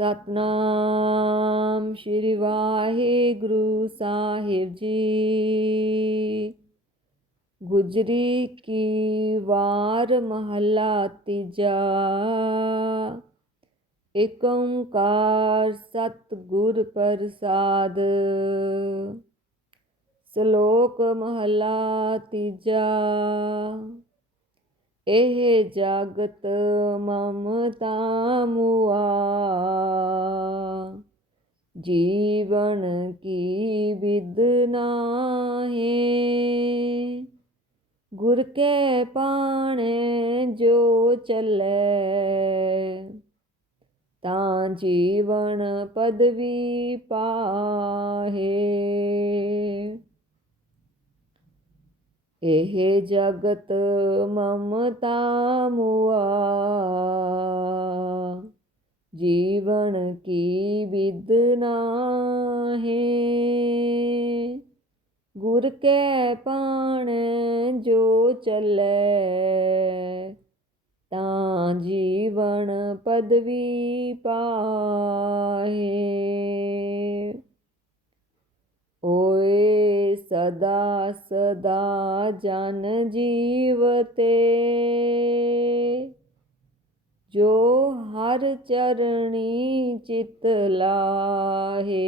ਸਤਨਾਮ ਸ਼੍ਰੀ ਵਾਹਿਗੁਰੂ ਸਾਹਿਬ ਜੀ। ਗੁਜਰੀ ਕੀ ਵਾਰ ਮਹਲਾ ਤੀਜਾ। ਏਕ ਓੰਕਾਰ ਸਤਿਗੁਰ ਪ੍ਰਸਾਦ। ਸ਼ਲੋਕ ਮਹਲਾ ਤੀਜਾ। ਇਹ ਜਗਤ ਮਮਤਾ ਮੁਆ ਜੀਵਨ ਕੀ ਵਿਦ ਨਾਹੀ। ਗੁਰ ਕੇ ਪਾਣੇ ਜੋ ਚੱਲੇ। ਤਾਂ ਜੀਵਨ ਪਦਵੀ ਪਾਹੇ। ਇਹ ਜਗਤ ਮਮਤਾ ਮੁਆ। ਜੀਵਨ ਕੀ ਵਿਦ ਹੈ ਗੁਰ ਕੇ ਪਾਣ ਜੋ ਚੱਲੇ, ਤਾਂ ਜੀਵਨ ਪਦਵੀ ਪਾਹੇ। ਓਏ ਸਦਾ ਸਦਾ ਜਨ ਜੀਵਤੇ। ਜੋ ਹਰ ਚਰਣੀ ਚਿਤ ਲਾਹੇ।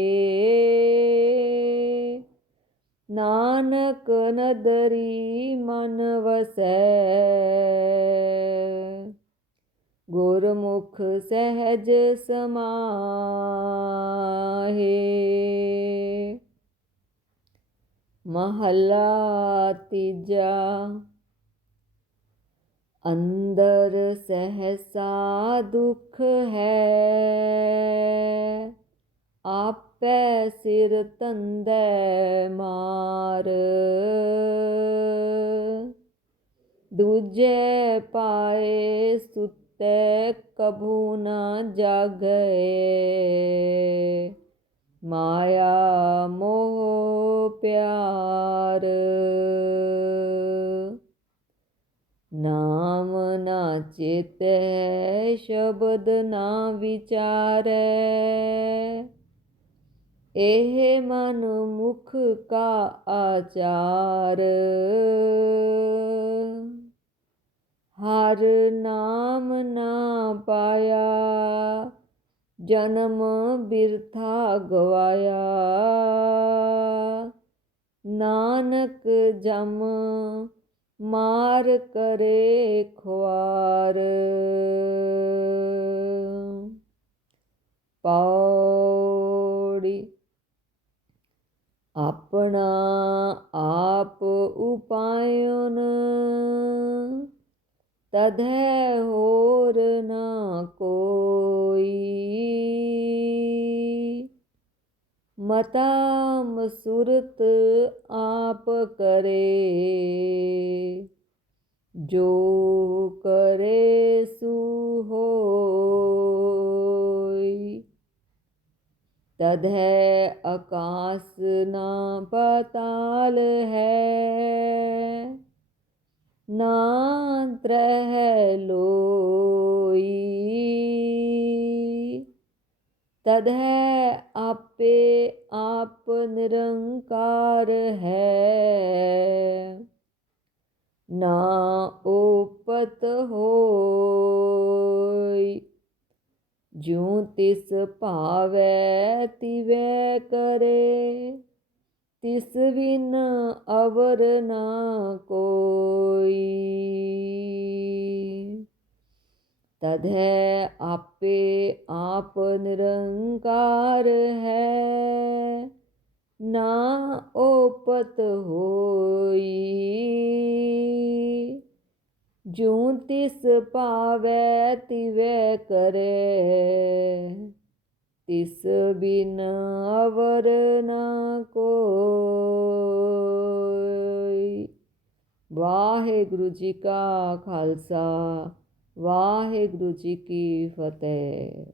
ਨਾਨਕ ਨਦਰੀ ਮਨ ਵਸੈ। ਗੁਰਮੁਖ ਸਹਿਜ ਸਮਾਹੇ। ਮਹਲਾ ਤੀਜਾ ਅੰਦਰ ਸਹਸਾ ਦੁਖ ਹੈ ਆਪੇ ਸਿਰ ਤੰਦੇ ਮਾਰ ਦੂਜੇ ਪਾਏ ਸੁਤੇ ਕਭੂ ਨਾ ਜਾਗਏ ਮਾਇਆ ਮੋਹ ਪਿਆਰ। ਨਾਮ ਨਾ ਚੇਤੈ, ਸ਼ਬਦ ਨਾ ਵਿਚਾਰੈ। ਇਹ ਮਨ ਮੁਖ ਕਾ ਆਚਾਰ। ਹਰ ਨਾਮ ਨਾ ਪਾਇਆ, ਜਨਮ ਬਿਰਥਾ ਗਵਾਇਆ। ਨਾਨਕ ਜਮ ਮਾਰ ਕਰੇ ਖੁਆਰ। ਪੌੜੀ ਆਪਣਾ ਆਪ ਉਪਾਇਨ ਤਧੈ ਹੋਰ ਨਾ ਕੋਈ। ਮਤਾ ਮਸੁਰਤ ਆਪ ਕਰੇ। ਜੋ ਕਰੇ ਸੂ ਹੋਈ ਤਧੈ ਆਕਾਸ ਨਾ ਪਤਾਲ ਹੈ। ਨਾ ਤਰਹਿ ਲੋਈ। ਤਧੈ ਆਪੇ ਆਪ ਨਿਰੰਕਾਰ ਹੈ ਨਾ ਉਪਤ ਹੋਈ ਜਿਉ ਤਿਸ ਭਾਵੈ ਤਿਵੈ ਕਰੇ ਤਿਸ ਬਿਨ ਅਵਰ ਨਾ ਕੋਈ ਤਦੈ ਆਪੇ ਆਪ ਨਿਰੰਕਾਰ ਹੈ ਨਾ ਓਪਤ ਹੋਈ ਜੂੰ ਤਿਸ ਭਾਵੈ ਤਿਵੈ ਕਰੇ ਤਿਸ ਬਿਨ ਅਵਰ ਨਾ ਕੋਈ ਵਾਹਿਗੁਰੂ ਜੀ ਕਾ ਖਾਲਸਾ ਵਾਹਿਗੁਰੂ ਜੀ ਕੀ ਫਤਿਹ।